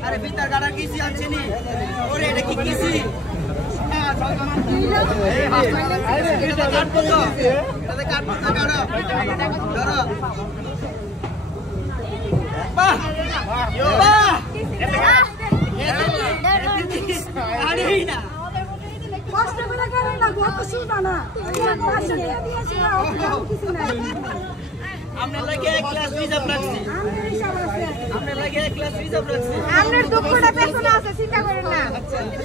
अरे भीतर गाड़ा किसी अच्छी नहीं और ये देखी किसी हमने लगे एक क्लास रिजर्व रखছি हमने लगे एक क्लास रिजर्व रखছি हमने দুপুরটা পেছনে আছে চিন্তা করেন না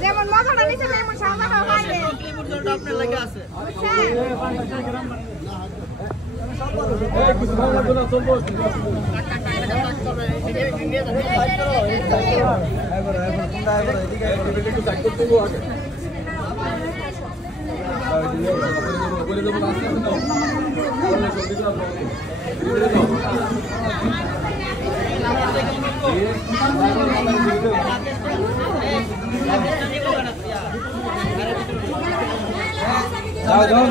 যেমন মজাটা নিছে তেমন সাজানো পাইবে রিজল্ট আপনার লাগে আছে এই কিছু ভালো লাগবে না চলবো একটু সাইড করতে গো আগে বলে দেবো না যাও